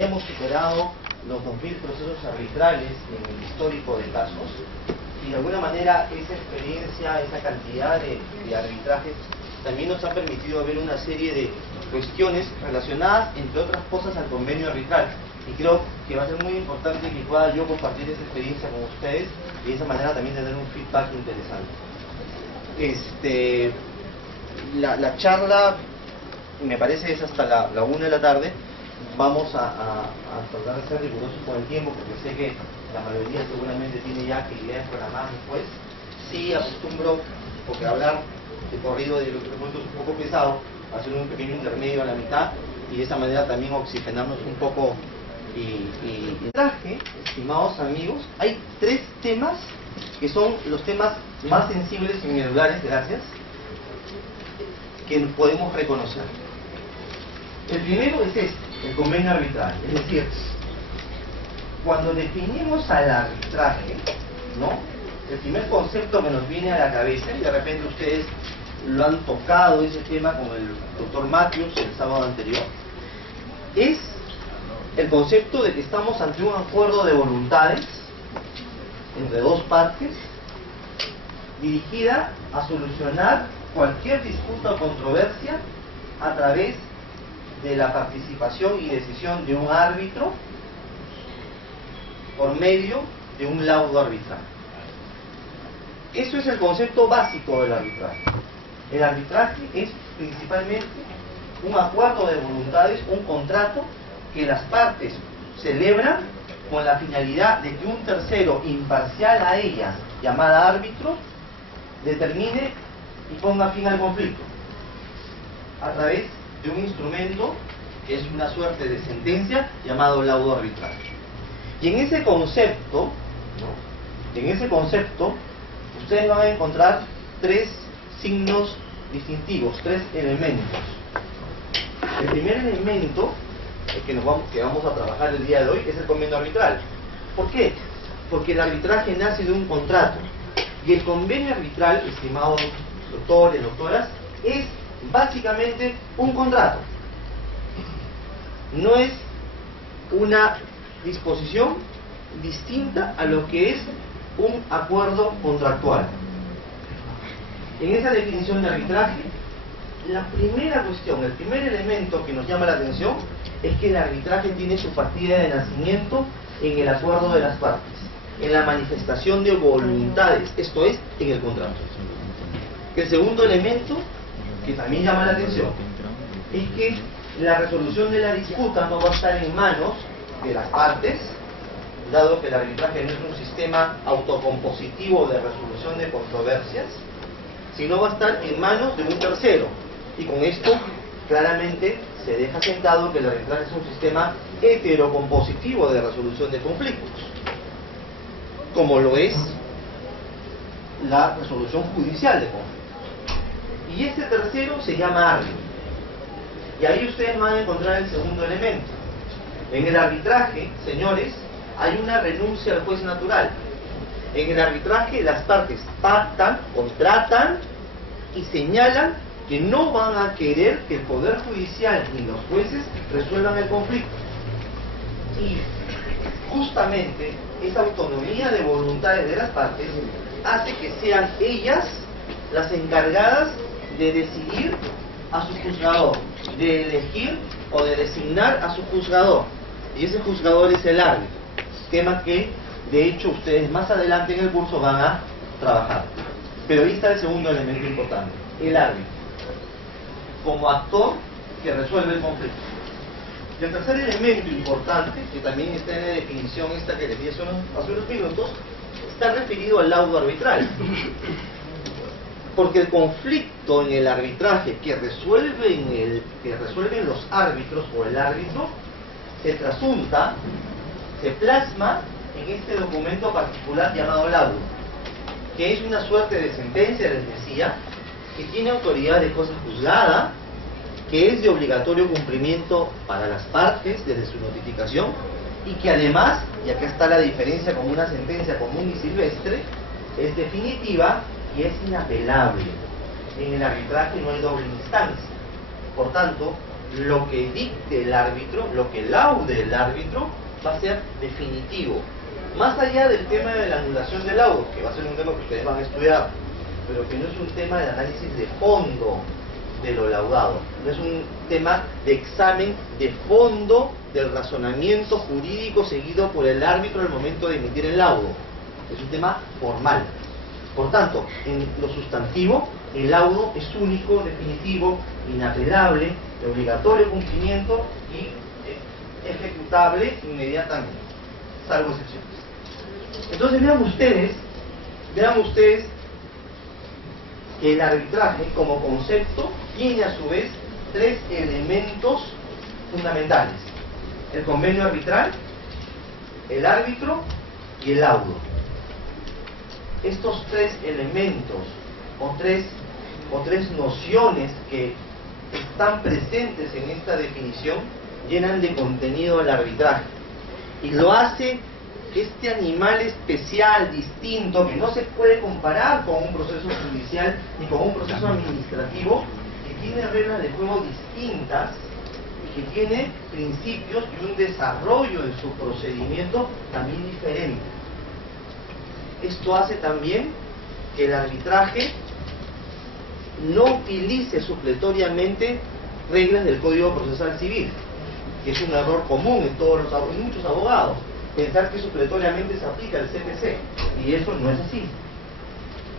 Hemos superado los 2000 procesos arbitrales en el histórico de casos y de alguna manera esa experiencia, esa cantidad de arbitrajes también nos ha permitido ver una serie de cuestiones relacionadas, entre otras cosas, al convenio arbitral. Y creo que va a ser muy importante que pueda yo compartir esa experiencia con ustedes y de esa manera también tener un feedback interesante. La charla, me parece, es hasta la 1 de la tarde. Vamos a tratar de ser rigurosos con el tiempo, porque sé que la mayoría seguramente tiene ya actividades programadas después. Sí acostumbro, porque hablar de corrido de los documentos es un poco pesado, hacer un pequeño intermedio a la mitad y de esa manera también oxigenarnos un poco. Y traje, estimados amigos, hay 3 temas que son los temas más sensibles y medulares, gracias, que podemos reconocer. El primero es el convenio arbitral, es decir, cuando definimos al arbitraje, ¿no? El primer concepto que nos viene a la cabeza, y de repente ustedes lo han tocado ese tema con el doctor Matthews el sábado anterior, es el concepto de que estamos ante un acuerdo de voluntades entre 2 partes dirigida a solucionar cualquier disputa o controversia a través de la participación y decisión de un árbitro por medio de un laudo arbitral. Eso es el concepto básico del arbitraje. El arbitraje es principalmente un acuerdo de voluntades, un contrato que las partes celebran con la finalidad de que un tercero imparcial a ellas, llamada árbitro, determine y ponga fin al conflicto a través de un instrumento que es una suerte de sentencia llamado laudo arbitral. Y en ese concepto, ¿no? En ese concepto, ustedes van a encontrar 3 signos distintivos, 3 elementos. El primer elemento que vamos a trabajar el día de hoy es el convenio arbitral. ¿Por qué? Porque el arbitraje nace de un contrato. Y el convenio arbitral, estimados doctores, doctoras, es básicamente un contrato. No es una disposición distinta a lo que es un acuerdo contractual. En esa definición de arbitraje, la primera cuestión, el primer elemento que nos llama la atención es que el arbitraje tiene su partida de nacimiento en el acuerdo de las partes, en la manifestación de voluntades, esto es, en el contrato. El segundo elemento que también llama la atención es que la resolución de la disputa no va a estar en manos de las partes, dado que el arbitraje no es un sistema autocompositivo de resolución de controversias, sino va a estar en manos de un tercero. Y con esto claramente se deja sentado que el arbitraje es un sistema heterocompositivo de resolución de conflictos, como lo es la resolución judicial de conflictos. Y este tercero se llama árbitro. Y ahí ustedes van a encontrar el segundo elemento. En el arbitraje, señores, hay una renuncia al juez natural. En el arbitraje las partes pactan, contratan y señalan que no van a querer que el Poder Judicial ni los jueces resuelvan el conflicto. Y justamente esa autonomía de voluntades de las partes hace que sean ellas las encargadas de decidir a su juzgador, de elegir o de designar a su juzgador. Y ese juzgador es el árbitro, tema que de hecho ustedes más adelante en el curso van a trabajar. Pero ahí está el segundo elemento importante, el árbitro, como actor que resuelve el conflicto. Y el tercer elemento importante, que también está en la definición esta que les di hace unos minutos, está referido al laudo arbitral. Porque el conflicto en el arbitraje que resuelven los árbitros o el árbitro se trasunta, se plasma en este documento particular llamado laudo, que es una suerte de sentencia, les decía, que tiene autoridad de cosa juzgada, que es de obligatorio cumplimiento para las partes desde su notificación y que además, y acá está la diferencia con una sentencia común y silvestre, es definitiva y es inapelable. En el arbitraje no hay doble instancia. Por tanto, lo que dicte el árbitro, lo que laude el árbitro, va a ser definitivo. Más allá del tema de la anulación del laudo, que va a ser un tema que ustedes van a estudiar, pero que no es un tema de análisis de fondo de lo laudado, no es un tema de examen de fondo del razonamiento jurídico seguido por el árbitro al momento de emitir el laudo. Es un tema formal. Por tanto, en lo sustantivo, el laudo es único, definitivo, inapelable, de obligatorio cumplimiento y ejecutable inmediatamente, salvo excepciones. Entonces vean ustedes que el arbitraje como concepto tiene a su vez tres elementos fundamentales: el convenio arbitral, el árbitro y el laudo. Estos tres elementos o tres nociones que están presentes en esta definición llenan de contenido el arbitraje y lo hace este animal especial, distinto, que no se puede comparar con un proceso judicial ni con un proceso administrativo, que tiene reglas de juego distintas y que tiene principios y un desarrollo de su procedimiento también diferente. Esto hace también que el arbitraje no utilice supletoriamente reglas del Código Procesal Civil, que es un error común en muchos abogados, pensar que supletoriamente se aplica el CPC, y eso no es así.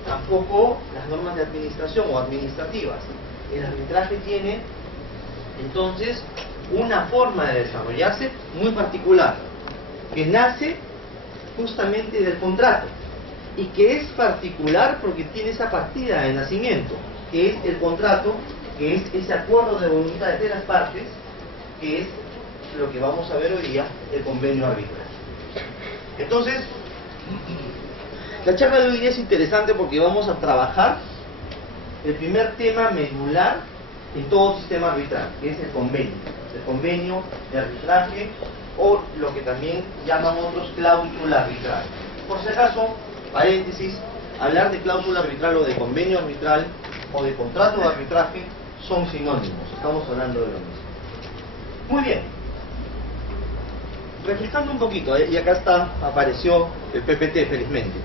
Tampoco las normas de administración o administrativas. El arbitraje tiene entonces una forma de desarrollarse muy particular, que nace justamente del contrato, y que es particular porque tiene esa partida de nacimiento, que es el contrato, que es ese acuerdo de voluntad de las partes, que es lo que vamos a ver hoy día, el convenio arbitral. Entonces, la charla de hoy día es interesante porque vamos a trabajar el primer tema medular en todo sistema arbitral, que es el convenio de arbitraje, o lo que también llaman otros cláusula arbitral. Por si acaso, paréntesis, hablar de cláusula arbitral o de convenio arbitral o de contrato de arbitraje son sinónimos, estamos hablando de lo mismo. Muy bien. Refrescando un poquito, y acá apareció el PPT felizmente.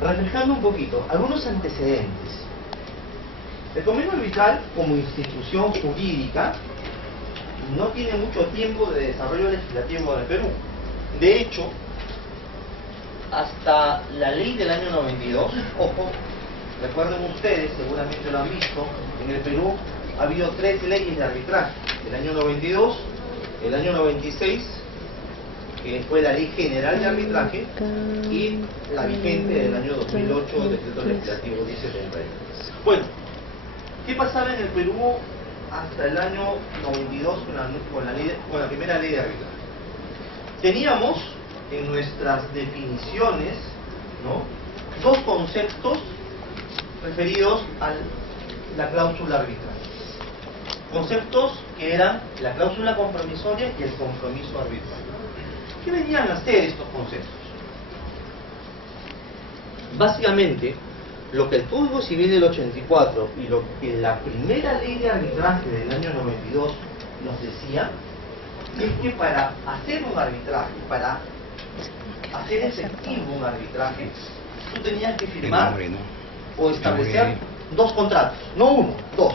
Refrescando un poquito, algunos antecedentes. El convenio arbitral como institución jurídica no tiene mucho tiempo de desarrollo legislativo en el Perú. De hecho, hasta la ley del año 92, ojo, recuerden ustedes, seguramente lo han visto, en el Perú ha habido 3 leyes de arbitraje: el año 92, el año 96, que fue la Ley General de Arbitraje, y la vigente del año 2008, Decreto Legislativo 1071. Bueno, ¿qué pasaba en el Perú hasta el año 92 con la primera ley de arbitraje? Teníamos en nuestras definiciones, ¿no?, 2 conceptos referidos a la cláusula arbitral. Conceptos que eran la cláusula compromisoria y el compromiso arbitral. ¿Qué venían a hacer estos conceptos? Básicamente, lo que el Código Civil del 84 y lo que la primera ley de arbitraje del año 92 nos decía, es que para hacer un arbitraje, para hacer efectivo un arbitraje, tú tenías que firmar o establecer 2 contratos, no 1, 2.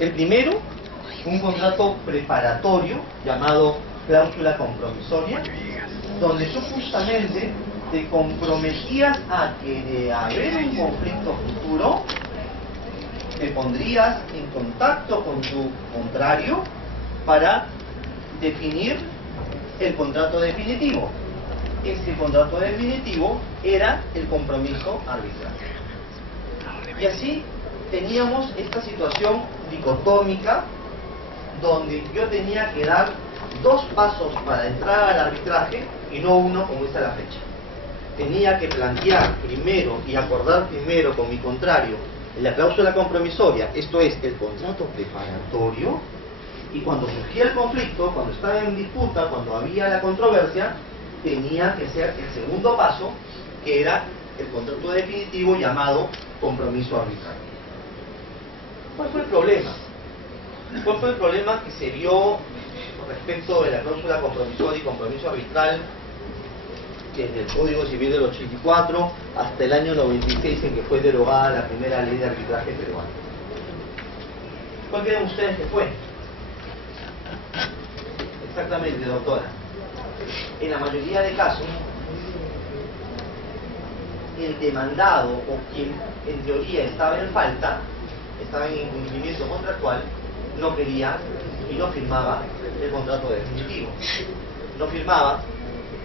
El primero, un contrato preparatorio llamado cláusula compromisoria, donde tú justamente te comprometías a que de haber un conflicto futuro, te pondrías en contacto con tu contrario para definir el contrato definitivo. Ese contrato definitivo era el compromiso arbitral. Y así teníamos esta situación dicotómica, donde yo tenía que dar 2 pasos para entrar al arbitraje y no 1 como está la fecha. Tenía que plantear primero y acordar primero con mi contrario la cláusula compromisoria, esto es, el contrato preparatorio, y cuando surgía el conflicto, cuando estaba en disputa, cuando había la controversia, tenía que ser el segundo paso, que era el contrato definitivo llamado compromiso arbitral. ¿Cuál fue el problema? ¿Cuál fue el problema que se vio respecto de la cláusula compromisoria y compromiso arbitral desde el Código Civil del 84 hasta el año 96 en que fue derogada la primera ley de arbitraje peruana? ¿Cuál creen ustedes que fue? Exactamente, doctora. En la mayoría de casos, el demandado o quien en teoría estaba en falta, estaba en incumplimiento contractual, no quería y no firmaba el contrato definitivo, no firmaba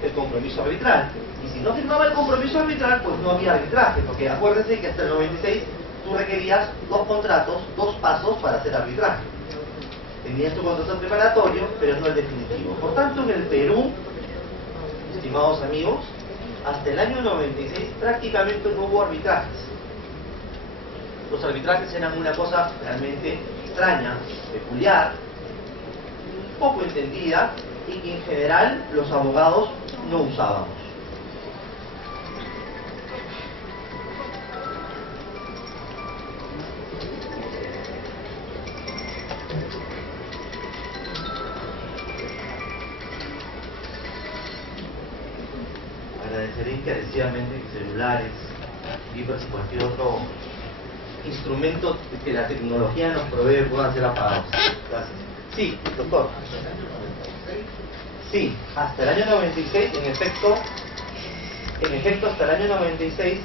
el compromiso arbitral, y si no firmaba el compromiso arbitral, pues no había arbitraje, porque acuérdense que hasta el 96 tú requerías 2 contratos, 2 pasos para hacer arbitraje. Tenías tu contrato preparatorio, pero no el definitivo. Por tanto, en el Perú, estimados amigos, hasta el año 96 prácticamente no hubo arbitrajes. Los arbitrajes eran una cosa realmente extraña, peculiar, poco entendida y que en general los abogados no usábamos. Agradeceré encarecidamente que celulares, libros y cualquier otro instrumento que la tecnología nos provee puedan ser apagados. Gracias. Sí, doctor. Sí, hasta el año 96, en efecto, hasta el año 96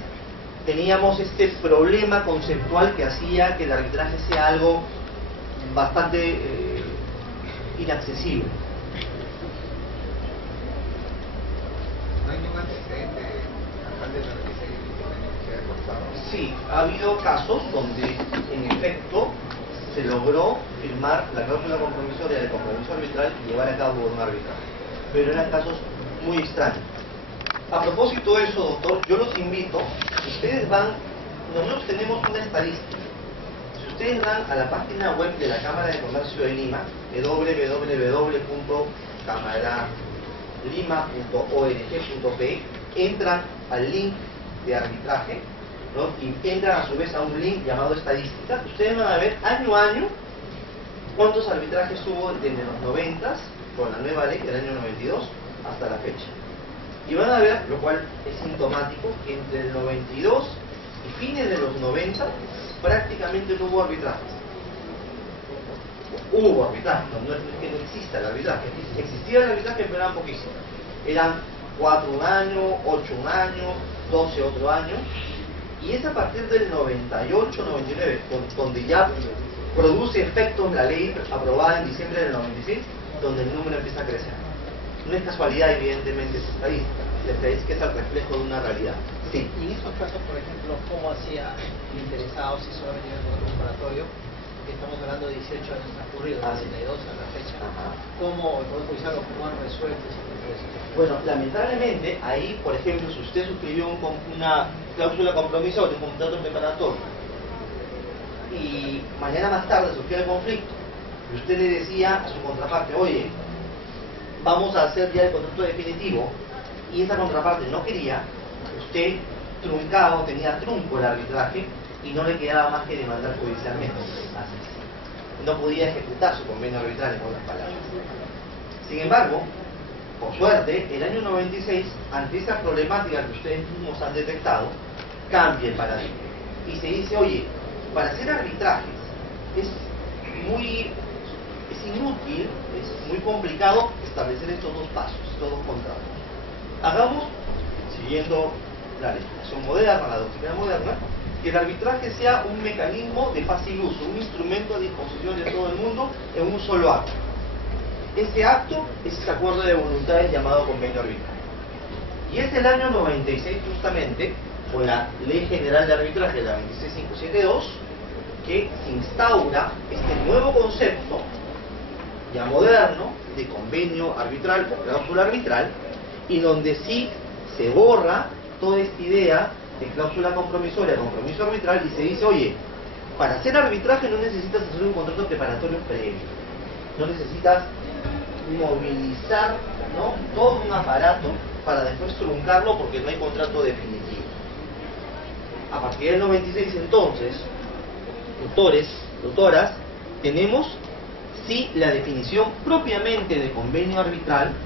teníamos este problema conceptual que hacía que el arbitraje sea algo bastante inaccesible. ¿No hay ningún antecedente antes del 96 que haya costado? Sí, ha habido casos donde en efecto se logró firmar la cláusula compromisoria del compromiso arbitral y llevar a cabo un arbitraje, pero eran casos muy extraños. A propósito de eso, doctor, yo los invito, ustedes van, nosotros tenemos una estadística. Si ustedes van a la página web de la Cámara de Comercio de Lima, www.camaralima.org.pe, entran al link de arbitraje, ¿no? Y entran a su vez a un link llamado estadística. Ustedes van a ver año a año cuántos arbitrajes hubo desde los 90 con la nueva ley del año 92 hasta la fecha. Y van a ver, lo cual es sintomático, que entre el 92 y fines de los 90 prácticamente no hubo arbitrajes. Hubo arbitraje, no es que no exista el arbitraje. Existía el arbitraje, pero eran poquísimos. Eran 4 un año, 8 un año, 12 otro año. Y es a partir del 98-99, donde ya produce efectos la ley aprobada en diciembre del 96, donde el número empieza a crecer. No es casualidad, evidentemente, es estadística. La estadística es el reflejo de una realidad. Sí. Y en esos casos, por ejemplo, ¿cómo hacía el interesado si solamente tiene un contrato comparatorio? Que estamos hablando de 18 años transcurridos, 72 a la fecha. Ajá. ¿Cómo el Poder Judicial o cómo han resuelto ese proceso? Bueno, lamentablemente, ahí, por ejemplo, si usted suscribió una cláusula compromisoria, un contrato preparatorio, y mañana más tarde surgió el conflicto, y usted le decía a su contraparte, oye, vamos a hacer ya el contrato definitivo, y esa contraparte no quería, usted truncaba o tenía trunco el arbitraje, y no le quedaba más que demandar judicialmente. Así es. No podía ejecutar su convenio arbitral, en otras palabras. Sin embargo, por suerte, el año 96, ante esa problemática que ustedes mismos han detectado, cambia el paradigma. Y se dice, oye, para hacer arbitrajes es inútil, es muy complicado establecer estos 2 pasos, estos 2 contratos. Hagamos, siguiendo la legislación moderna, la doctrina moderna, que el arbitraje sea un mecanismo de fácil uso, un instrumento a disposición de todo el mundo en un solo acto. Este acto es ese acuerdo de voluntades llamado convenio arbitral. Y es el año 96 justamente, con la Ley General de Arbitraje, la 26572, que instaura este nuevo concepto, ya moderno, de convenio arbitral o cláusula arbitral, y donde sí se borra toda esta idea de cláusula compromisoria, compromiso arbitral, y se dice, oye, para hacer arbitraje no necesitas hacer un contrato preparatorio previo, no necesitas movilizar, ¿no?, todo un aparato para después truncarlo porque no hay contrato definitivo. A partir del 96 entonces, doctores, doctoras, tenemos si la definición propiamente de convenio arbitral